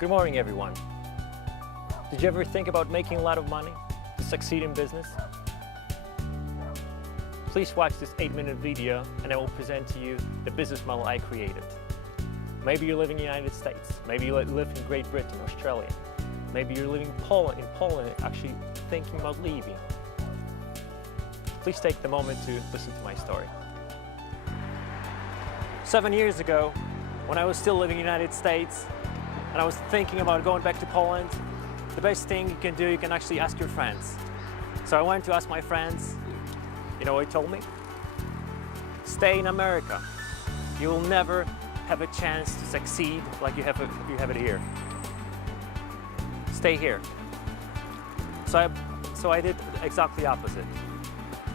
Good morning, everyone. Did you ever think about making a lot of money to succeed in business? Please watch this 8-minute video and I will present to you the business model I created. Maybe you live in the United States, maybe you live in Great Britain, Australia, maybe you're living in Poland actually thinking about leaving. Please take the moment to listen to my story. 7 years ago, when I was still living in the United States and I was thinking about going back to Poland, the best thing you can do, you can actually ask your friends. So I went to ask my friends. You know what they told me? Stay in America. You will never have a chance to succeed like you have it here. Stay here. So I did exactly the opposite.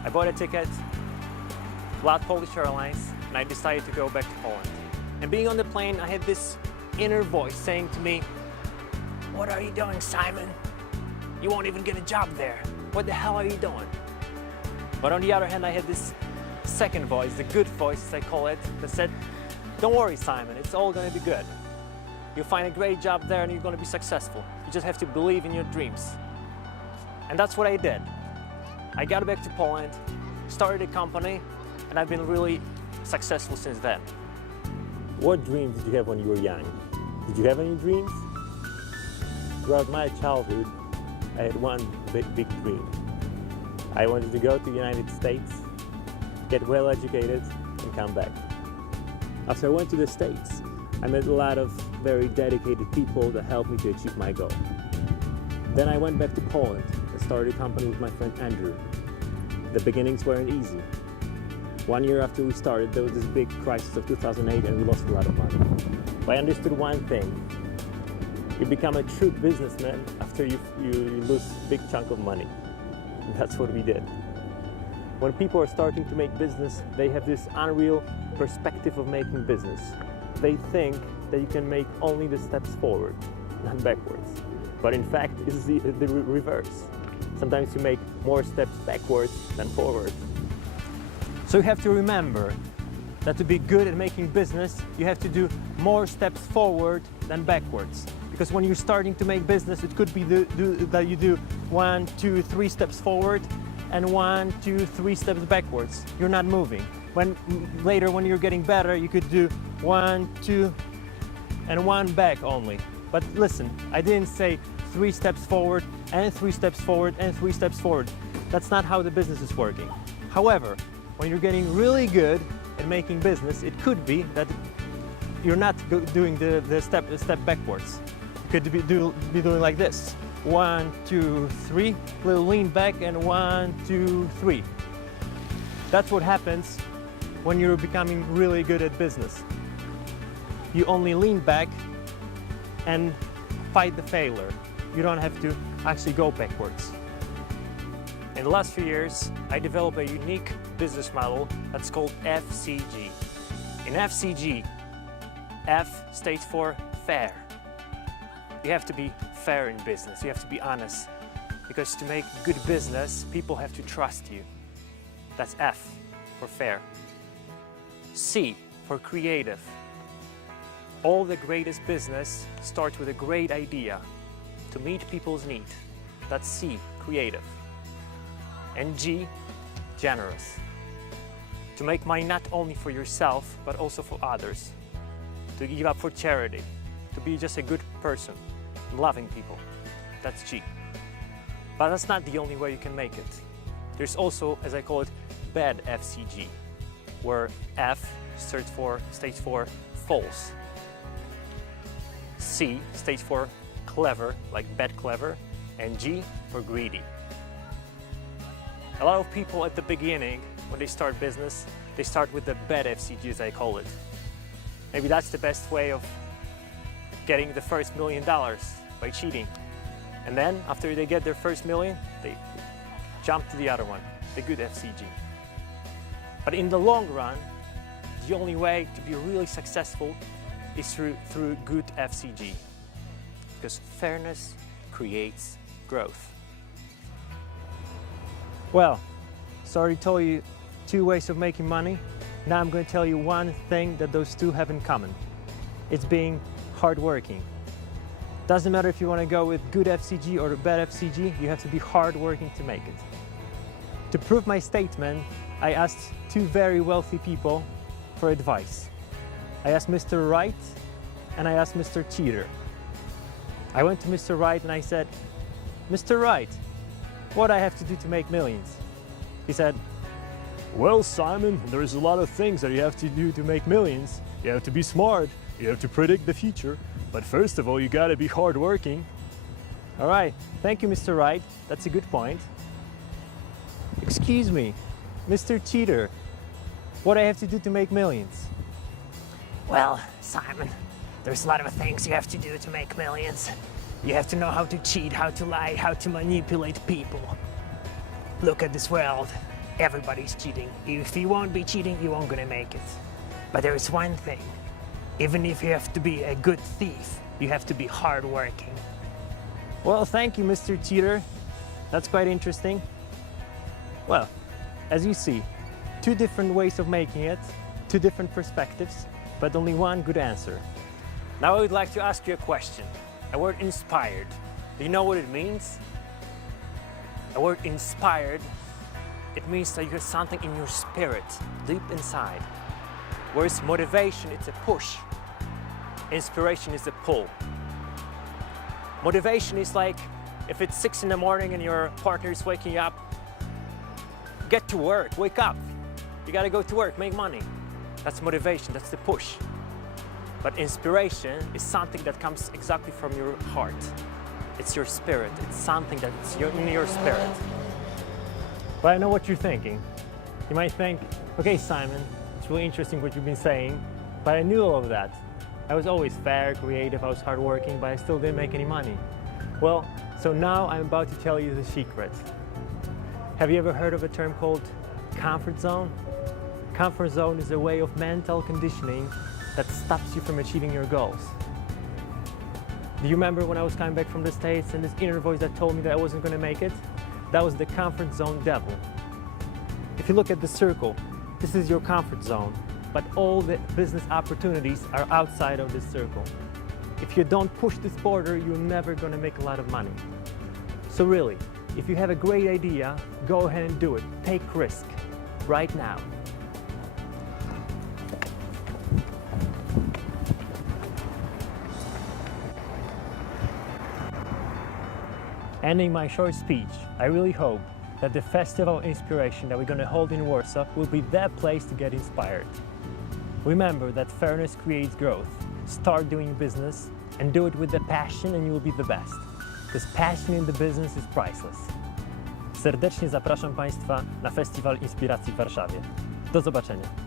I bought a ticket, flew Polish Airlines, and I decided to go back to Poland. And being on the plane, I had this inner voice saying to me, "What are you doing, Simon? You won't even get a job there. What the hell are you doing?" But on the other hand, I had this second voice, the good voice as I call it, that said, "Don't worry, Simon, it's all going to be good. You'll find a great job there and you're going to be successful. You just have to believe in your dreams." And that's what I did. I got back to Poland, started a company, and I've been really successful since then. What dreams did you have when you were young? Did you have any dreams? Throughout my childhood, I had one big dream. I wanted to go to the United States, get well educated, and come back. After I went to the States, I met a lot of very dedicated people that helped me to achieve my goal. Then I went back to Poland and started a company with my friend Andrew. The beginnings weren't easy. 1 year after we started, there was this big crisis of 2008 and we lost a lot of money. But I understood one thing. You become a true businessman after you lose a big chunk of money. And that's what we did. When people are starting to make business, they have this unreal perspective of making business. They think that you can make only the steps forward, not backwards. But in fact, it's the reverse. Sometimes you make more steps backwards than forward. So you have to remember that to be good at making business, you have to do more steps forward than backwards. Because when you're starting to make business, it could be that you do 1, 2, 3 steps forward and 1, 2, 3 steps backwards. You're not moving. Later, when you're getting better, you could do 1, 2, and 1 back only. But listen, I didn't say 3 steps forward and 3 steps forward and 3 steps forward. That's not how the business is working. However, when you're getting really good at making business, it could be that you're not doing the step backwards. You could be doing like this. 1, 2, 3, little lean back, and 1, 2, 3. That's what happens when you're becoming really good at business. You only lean back and fight the failure. You don't have to actually go backwards. In the last few years, I developed a unique business model that's called FCG. In FCG, F stands for fair. You have to be fair in business, you have to be honest. Because to make good business, people have to trust you. That's F for fair. C for creative. All the greatest business starts with a great idea to meet people's needs. That's C, creative. And G, generous. To make money not only for yourself, but also for others. To give up for charity. To be just a good person, loving people. That's G. But that's not the only way you can make it. There's also, as I call it, bad FCG, where F stands for false. C stands for clever, like bad clever, and G for greedy. A lot of people at the beginning, when they start business, they start with the bad FCG, as I call it. Maybe that's the best way of getting the first $1 million, by cheating. And then, after they get their first million, they jump to the other one, the good FCG. But in the long run, the only way to be really successful is through good FCG. Because fairness creates growth. Well, so I already told you 2 ways of making money. Now I'm going to tell you one thing that those 2 have in common. It's being hardworking. Doesn't matter if you want to go with good FCG or bad FCG, you have to be hardworking to make it. To prove my statement, I asked two very wealthy people for advice. I asked Mr. Right and I asked Mr. Cheater. I went to Mr. Right and I said, Mr. Right, what do I have to do to make millions? He said, well, Simon, there's a lot of things that you have to do to make millions. You have to be smart, you have to predict the future, but first of all, you gotta be hardworking. All right, thank you, Mr. Right, that's a good point. Excuse me, Mr. Cheater, what do I have to do to make millions? Well, Simon, there's a lot of things you have to do to make millions. You have to know how to cheat, how to lie, how to manipulate people. Look at this world. Everybody's cheating. If you won't be cheating, you won't gonna make it. But there is one thing. Even if you have to be a good thief, you have to be hardworking. Well, thank you, Mr. Cheater. That's quite interesting. Well, as you see, two different ways of making it, two different perspectives, but only one good answer. Now I would like to ask you a question. A word inspired. Do you know what it means? A word inspired, it means that you have something in your spirit, deep inside. Whereas motivation, it's a push. Inspiration is a pull. Motivation is like if it's 6 in the morning and your partner is waking you up, get to work, wake up. You gotta go to work, make money. That's motivation, that's the push. But inspiration is something that comes exactly from your heart. It's your spirit, it's something that's in your spirit. But I know what you're thinking. You might think, okay, Simon, it's really interesting what you've been saying, but I knew all of that. I was always fair, creative, I was hardworking, but I still didn't make any money. Well, so now I'm about to tell you the secret. Have you ever heard of a term called comfort zone? Comfort zone is a way of mental conditioning that stops you from achieving your goals. Do you remember when I was coming back from the States and this inner voice that told me that I wasn't going to make it? That was the comfort zone devil. If you look at the circle, this is your comfort zone, but all the business opportunities are outside of this circle. If you don't push this border, you're never going to make a lot of money. So really, if you have a great idea, go ahead and do it. Take risk right now. Ending my short speech, I really hope that the Festival Inspiration that we're going to hold in Warsaw will be that place to get inspired. Remember that fairness creates growth. Start doing business and do it with the passion and you will be the best. Because passion in the business is priceless. Serdecznie zapraszam Państwa na Festiwal Inspiracji w Warszawie. Do zobaczenia.